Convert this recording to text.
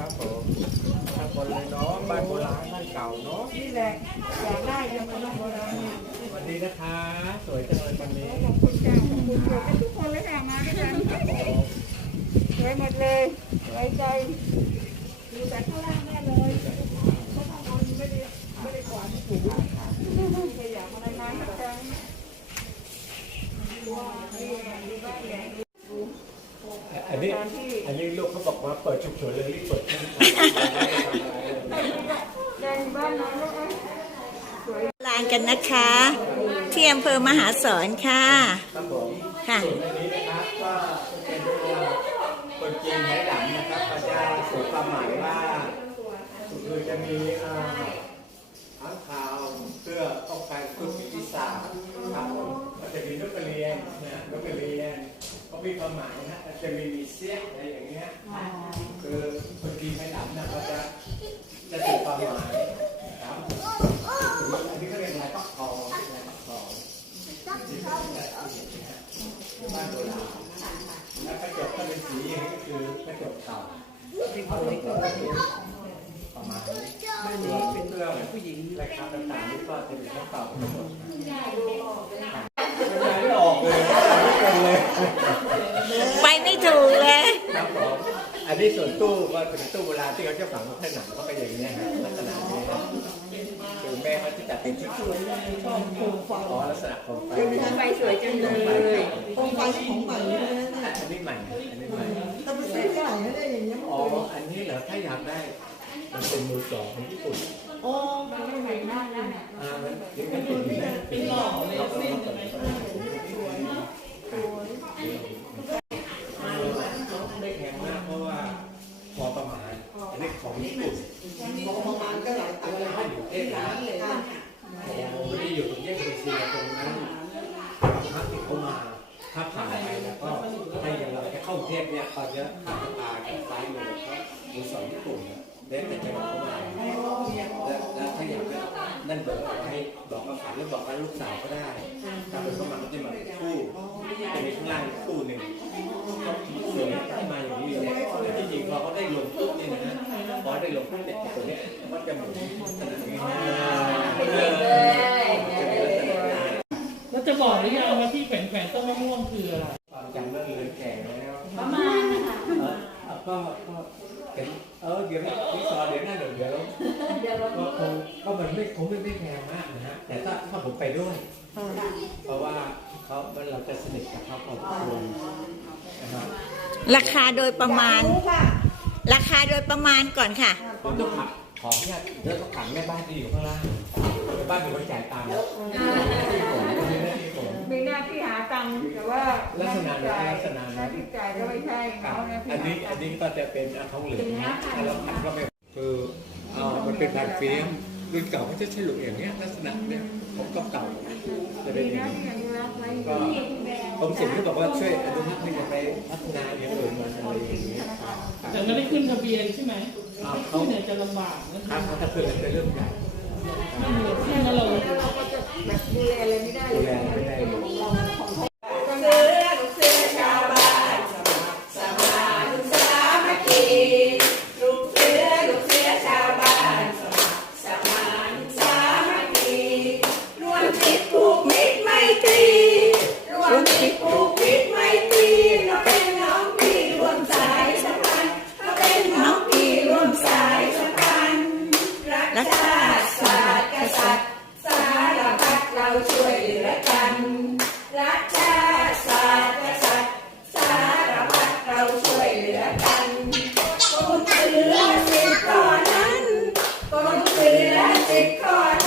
ครับผมทั้งคนเลยเนาะบ้านโบราณบ้านเก่าเนาะนี่แหละอยากได้ยังไม่ต้องโบราณเนี่ยสวัสดีนะคะ สวยจังเลยวันนี้ขอบคุณจ้าขอบคุณทุกคนเลยค่ะมาด้วยกันสวยหมดเลยไว้ใจอยู่แต่ข้างล่างแน่เลยเพราะข้างบนไม่ได้ไม่ได้กวาดไม่ถูกค่ะขยะอะไรมาสักครั้งว้าวนี่ไงดูบ้านใหญ่ดู อันนี้อันนี้ลูกเขาบอกว่าเปิดฉุกเฉินเลยรีบเปิดแดงบ้านน้องลูกเอ้ยสวยลานกันนะคะที่อำเภอมหาสอนค่ะครับผมค่ะส่วนอันนี้นะครับก็เป็นตัวคนจีนไม้ดำนะ มีความหมายนะก็จะมีมีเสี้ยอะไรอย่างเงี้ยคือคนจีนไม้ดำนะก็จะจะสื่อความหมายครับอันนี้ก็เรียกลายปักทองลายปักทองบ้านโบราณแล้วกระจกก็เป็นสีอย่างนี้ก็คือกระจกเก่าประมาณนี้บ้านนี้เป็นเรื่องผู้หญิงรายการต่างๆนี่ก็จะเป็นของเก่าทั้งหมดไม่ออกเลยไม่เป็นเลย ไปไม่ถูกเลย ครับผมอั นนี้ส่วนตู้ก็เป็นตู้โบราณที่เขาจะฝังผนังเขาไปอย่างนี้ยฮะลักษณะนี้นะคือแม่เขาจะจัดเป็นชุดๆอ๋อลักษณะของไฟไฟสวยจังเลยโคมไฟของใหม่เลยนะอันนี้ใหม่อันนี้ใหม่แต่ไปซื้อที่ไหนก็ได้อย่างเงี้ยอ๋ออันนี้เหรอถ้าอยากได้มันเป็นมือสองของญี่ปุ่นโอ้มันไม่ใหม่มากนะอ่ามันยังไม่ติดอยู่นะเป็นหล่อเลยสิไม่แพงมากเพราะว่าพอประมาณ อั นนี้ของญี่ปุ่นของประมาณก็หลายตังค์เลยถ้าอยู่เอ๊ะนะเลยนะโอ้ไม่ได้อยู่ตรงแยกเอเชียตรงนั้นพระที่เขามาถ้าผ่านไปแล้วก็ให้อย่างเราจะเข้ากรุงเทพเนี่ยเขาจะข้ามสะพานซ้ายมือก็มือสองญี่ปุ่นเนี่ยเดินแต่จังหวัดเข้ามาแล้วแล้วถ้าอยากจะนั่นเบอร์เอาไว้บอกกับฝันหรือบอกกับลูกสาวก็ได้ถ้าเป็นเข้ามาก็จะมาเป็นคู่จะมีข้างล่างอีกคู่หนึ่งก็สวยให้มาอย่างนี้เลยแล้วที่จริงพอเขาได้ลงปุ๊บเนี่ยนะ พอได้ลงปุ๊บเนี่ยตัวเนี้ยมันจะหมุนขนาดนี้เลยแล้วจะบอกหรือยังว่าที่แขวนๆต้นมะม่วงคืออะไรจังเรื่องเรือนแก่แล้วประมาณนะคะเออก็ก็เห็นเออเดี๋ยวพี่ซอเดี๋ยวนั่นเดี๋ยวเดี๋ยวเดี๋ยวเราก็คงก็มันไม่คงไม่ไม่แพงมากนะฮะแต่ถ้าถ้าผมไปด้วย เพราะว่าเขาเราจะสนิทกับเขาพอสมควรนะครับราคาโดยประมาณ ราคาโดยประมาณก่อนค่ะผมต้องขับของเนี่ยเดี๋ยวต้องขังแม่บ้านที่อยู่ข้างล่างแม่บ้านเป็นคนจ่ายตังค์ที่ผมก็มีหน้าที่ผมมีหน้าที่หาตังค์แต่ว่าลักษณะนั้นลักษณะนั้นหน้าที่จ่ายก็ไม่ใช่ครับเขาเนี่ยที่อันนี้หาอัตันงค์ นี้ก็จะเป็นทองเหลืองนะถ้าเราขัดก็ไม่คือเอามันเป็นพันฟิล์มรุ่นเก่าก็จะใช้หลุมอย่างเงี้ยลักษณะเนี่ยของเก่าๆจะเป็นดีอย่างนะนี้ ที่ยังรักไว้ก็ ผมสิ่งที่บอกว่าช่วยอนุรักษ์ให้จะไปพัฒนาอย่างอื่นมันอะไรอย่างเงี้ยครับแต่ไม่ได้ขึ้นทะเบียนใช่ไหมอ่าขึ้นเนี่ยจะลำบากนะครับถ้าเกิดเป็นเรื่องใหญ่ไม่มีขึ้นแล้วเราแล้วเราก็จะแบบดูแลอะไรไม่ได้ดูเลยแลไม่ได้เลยรัก เป็น